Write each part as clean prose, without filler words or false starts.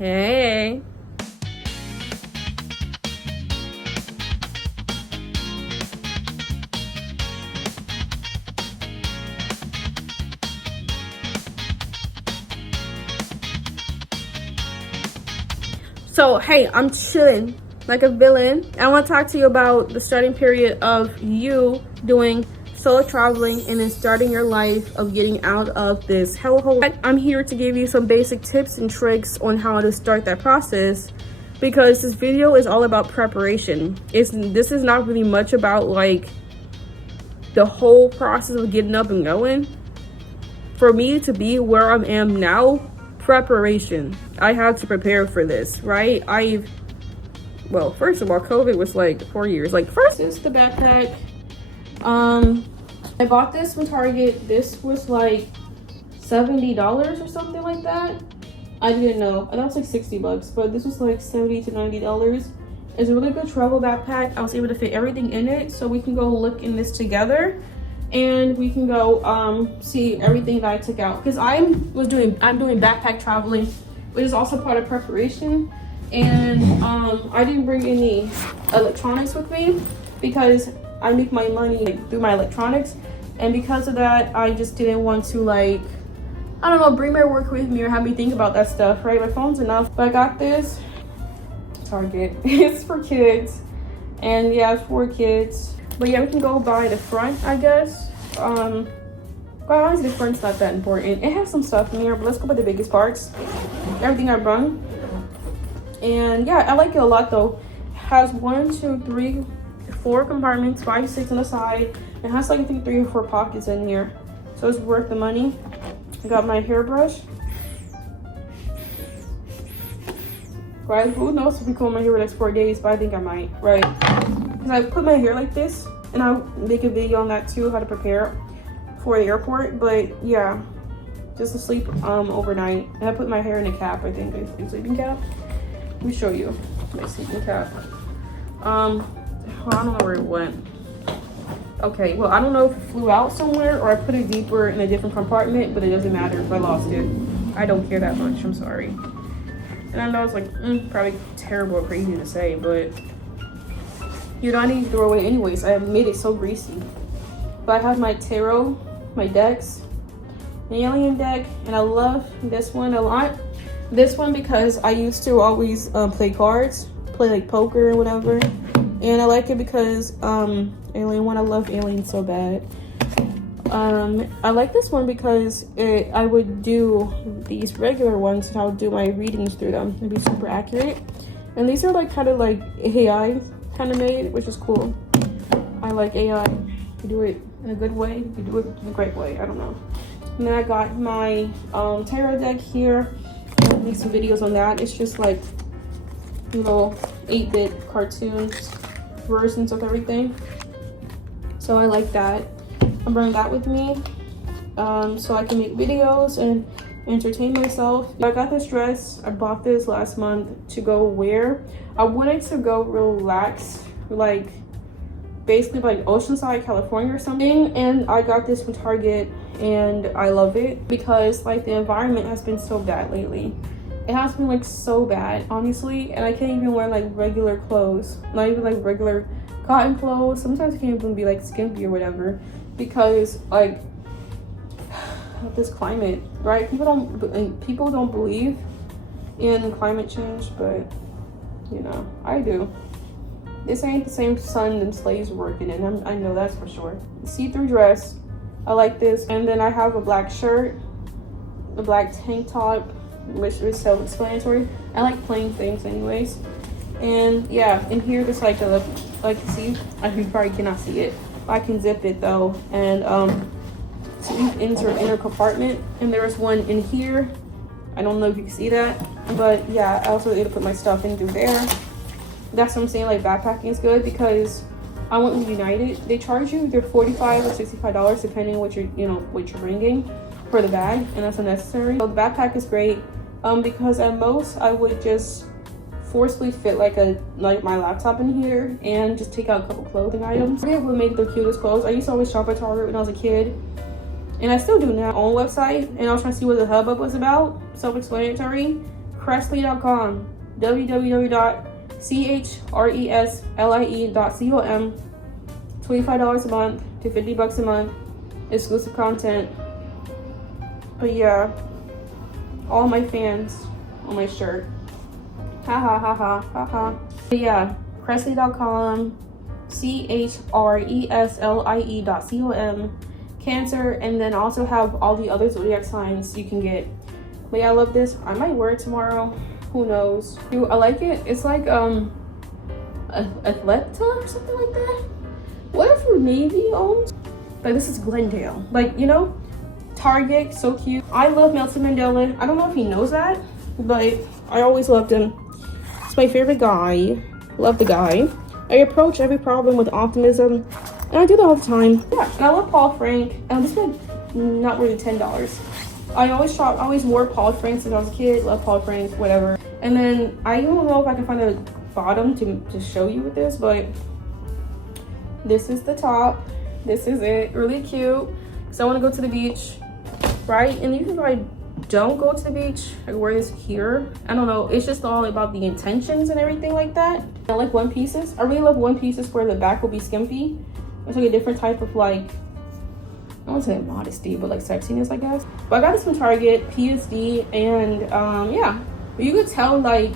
Hey. So, hey, I'm chilling like a villain. I want to talk to you about the starting period of you doing solo traveling and then starting your life of getting out of this hellhole. I'm here to give you some basic tips and tricks on how to start that process, because this video is all about preparation. This is not really much about like the whole process of getting up and going. For me to be where I am now, preparation. I had to prepare for this, right? Well, first of all, COVID was like 4 years. Like, first is the backpack. I bought this from Target. This was like $70 or something like that. I didn't know. I thought it was like 60 bucks, but this was like $70 to $90. It's a really good travel backpack. I was able to fit everything in it, so we can go look in this together and we can go see everything that I took out, because I'm doing backpack traveling, which is also part of preparation. And I didn't bring any electronics with me because I make my money through my electronics, and because of that I just didn't want to, like, I don't know, bring my work with me or have me think about that stuff, right? My phone's enough. But I got this Target. It's for kids, and yeah, it's for kids. But yeah, we can go by the front, I guess. Quite honestly, the front's not that important. It has some stuff in here, but let's go by the biggest parts. Everything I brought. And yeah, I like it a lot though. It has 1, 2, 3, 4 compartments, 5, 6 on the side. It has like I think 3 or 4 pockets in here, so it's worth the money. I got my hairbrush. Right, who knows if we comb my hair for the next 4 days, but I think I might, right? Because I put my hair like this, and I'll make a video on that too, how to prepare for the airport. But yeah, just to sleep overnight. And I put my hair in a cap, I think, a sleeping cap. Let me show you my sleeping cap. Well, I don't know where it went. Okay, well, I don't know if it flew out somewhere or I put it deeper in a different compartment, but it doesn't matter if I lost it. I don't care that much, I'm sorry. And I know it's like probably terrible or crazy to say, but you don't need to throw away anyways. I have made it so greasy. But I have my tarot, my decks, an alien deck, and I love this one a lot. This one because I used to always play cards, play like poker or whatever. And I like it because alien one, I love alien so bad. I like this one because I would do these regular ones and I would do my readings through them. It'd be super accurate. And these are like kind of like AI kind of made, which is cool. I like AI. You do it in a good way, you do it in a great way, I don't know. And then I got my tarot deck here. I'll make some videos on that. It's just like little 8-bit cartoons versions of everything, so I like that. I'm bringing that with me so I can make videos and entertain myself. I got this dress. I bought this last month to go wear. I wanted to go relax, like basically like Oceanside, California or something, and I got this from Target and I love it because like the environment has been so bad lately. It has been like so bad, honestly, and I can't even wear like regular clothes, not even like regular cotton clothes. Sometimes I can't even be like skimpy or whatever because like of this climate, right? People don't believe in climate change, but you know, I do. This ain't the same sun them slaves were working in. I know that's for sure. See-through dress, I like this. And then I have a black shirt, a black tank top, which is self-explanatory. I like plain things anyways. And yeah, in here there's like a, like, see, you probably cannot see it. I can zip it though, and so you enter inner compartment, and there's one in here. I don't know if you can see that, but yeah, I also able to put my stuff in through there. That's what I'm saying, like backpacking is good because I went with United. They charge you either $45 or $65 depending on what you're bringing for the bag, and that's unnecessary. So the backpack is great because at most I would just forcefully fit like my laptop in here and just take out a couple clothing items. I would make the cutest clothes. I used to always shop at Target when I was a kid, and I still do now on website, and I was trying to see what the hubbub was about. Self-explanatory. Chreslie.com, www.chreslie.com, $25 a month to $50 a month, exclusive content. But yeah, all my fans on my shirt. Ha ha ha ha ha ha. But yeah, Chreslie.com, CHRESLIE.com, Cancer, and then also have all the other zodiac signs you can get. But yeah, I love this. I might wear it tomorrow. Who knows? Dude, I like it. It's like Athleta or something like that. What if Navy owns? Like, this is Glendale. Like, you know, Target, so cute. I love Nelson Mandela. I don't know if he knows that, but I always loved him. He's my favorite guy. Love the guy. I approach every problem with optimism, and I do that all the time. Yeah, and I love Paul Frank. And this one, not worth $10. I always wore Paul Frank since I was a kid. Love Paul Frank, whatever. And then I don't know if I can find a bottom to show you with this, but this is the top. This is it. Really cute. So I want to go to the beach, right? And even if I don't go to the beach, I wear this here. I don't know. It's just all about the intentions and everything like that. I like one pieces. I really love one pieces where the back will be skimpy. It's like a different type of, like, I won't say modesty, but like sexiness, I guess. But I got this from Target, PSD, and yeah. But you could tell, like,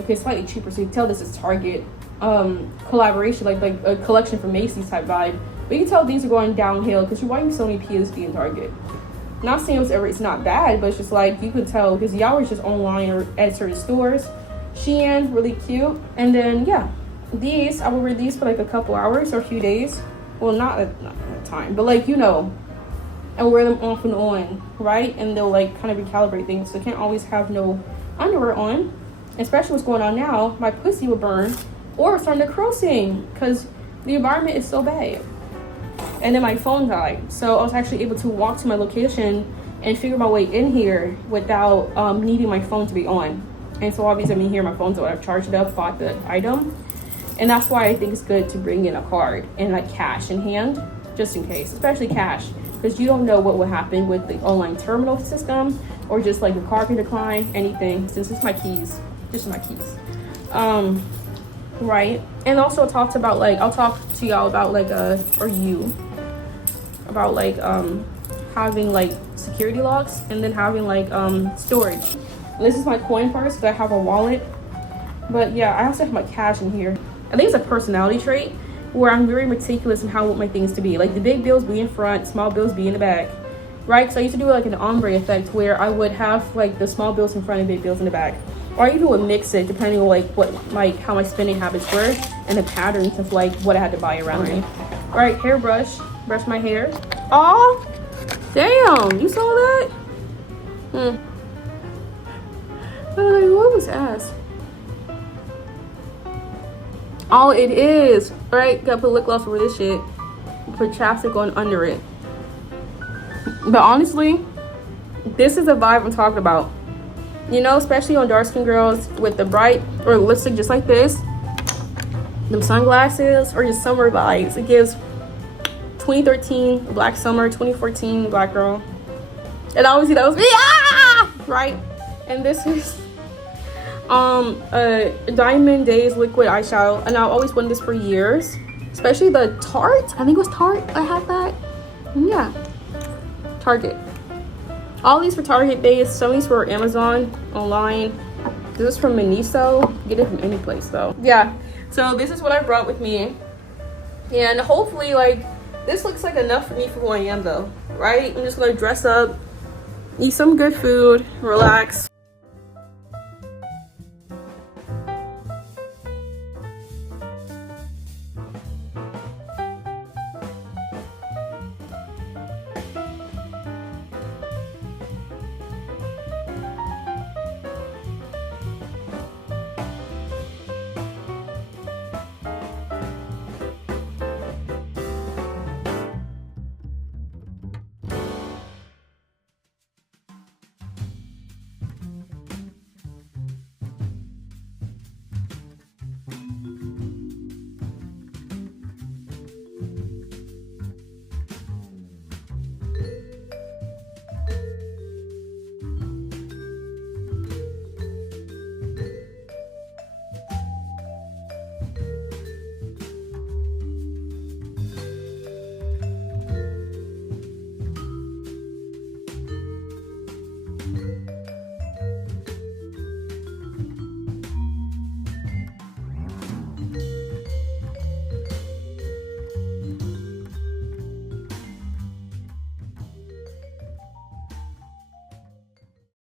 okay, it's slightly cheaper, so you can tell this is Target collaboration, like a collection from Macy's type vibe. But you can tell things are going downhill because you're buying so many PSD in Target. Not saying it's not bad, but it's just like you could tell because y'all are just online or at certain stores. Shein, really cute. And then yeah, these I will wear these for like a couple hours or a few days. Well, not a time, but like, you know, and wear them off and on, right? And they'll like kind of recalibrate things. So I can't always have no underwear on, especially what's going on now. My pussy will burn or starting to crossing because the environment is so bad. And then my phone died, so I was actually able to walk to my location and figure my way in here without needing my phone to be on. And so obviously I'm in here, my phone's I've charged it up, bought the item, and that's why I think it's good to bring in a card and like cash in hand, just in case, especially cash, because you don't know what will happen with the online terminal system or just like your card can decline, anything. Since it's my keys, just my keys. Right. And also I'll talk to y'all about like about like having like security locks and then having like storage. And this is my coin purse because I have a wallet. But yeah, I also have my cash in here. I think it's a personality trait where I'm very meticulous in how I want my things to be. Like the big bills be in front, small bills be in the back. Right? Because I used to do like an ombre effect where I would have like the small bills in front and big bills in the back. Or I even would mix it depending on like how my spending habits were and the patterns of like what I had to buy around me. All right, hairbrush, brush my hair. Oh, damn, you saw that? What was ass? Oh, it is. All right, gotta put lip gloss over this shit. Put chapstick on under it. But honestly, this is the vibe I'm talking about. You know, especially on dark skin girls with the bright or lipstick just like this, them sunglasses, or just summer vibes. It gives 2013 black summer, 2014 black girl. And obviously that was me, right? And this is a Diamond Days liquid eyeshadow, and I've always wanted this for years, especially the Tarte. I think it was Tarte. I had that. Yeah, Target. All these for Target based, some of these for Amazon online. This is from Miniso. Get it from any place though. Yeah, so this is what I brought with me. And hopefully like this looks like enough for me for who I am though, right? I'm just gonna dress up, eat some good food, relax,